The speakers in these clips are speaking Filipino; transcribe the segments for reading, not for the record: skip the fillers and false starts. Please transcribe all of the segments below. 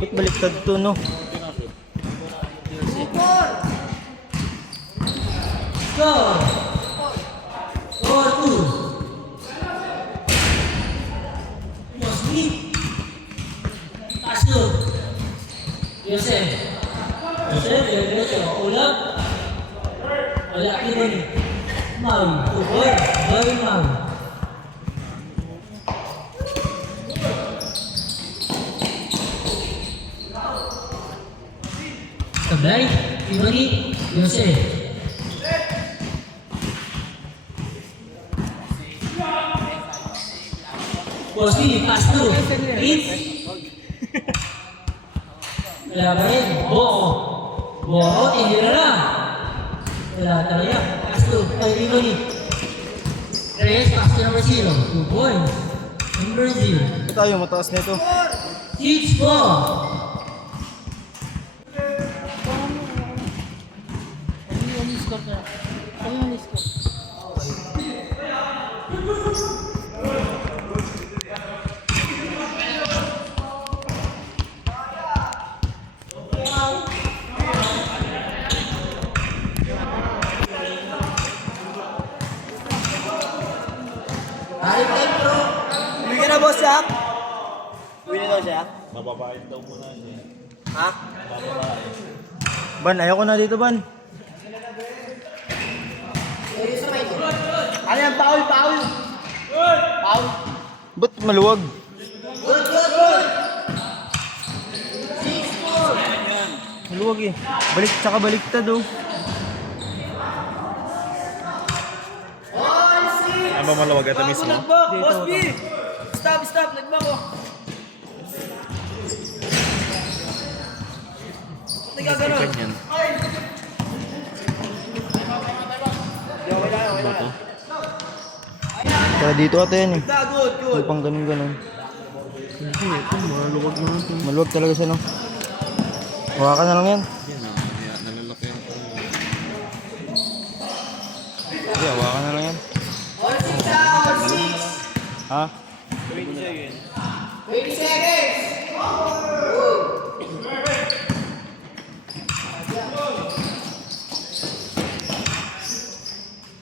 Ba't baliktad to, no? Go! 4-2. Mosby. Pasyo. Yosef. Yosef, diretso. Ulap. Wala kita ni. Mau. Tukoy. Gawin mau. Tablay. Ibani. Yosef. Bosby, pass through. Hit. Wala pa rin. Boko. Boko, tihira lang. Wala talaga. Pass through. Kay Ibani. Reyes, pass to number 0. 2 points. Number 0. Ito tayo, mataas nito. 6-4. Uwi ka na, boss, Jack? Uwi na daw siya? Mababayad daw muna niya. Ha? Mababayad. Ban, ayoko na dito, Ban. Ano yan? Paul! Paul! Paul! Ba't maluwag? Maluwag eh. Balik, tsaka baliktad oh. Ano ba malawag ito mismo? Bosby! Stop! Stop! Nagmak ko! Nagkaganon! Yan. Bato. Kaya dito ata yan eh. Good, good. May pang ganun-ganun. Hindi, ito maluwag na ito. Maluwag talaga siya no. Hawakan na lang yan. Yan na, kaya nalalaki ang ito. Sige, hawakan na lang yan. Ha? 20 seconds.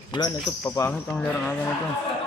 Wala na ito, papangit ang larang natin ito.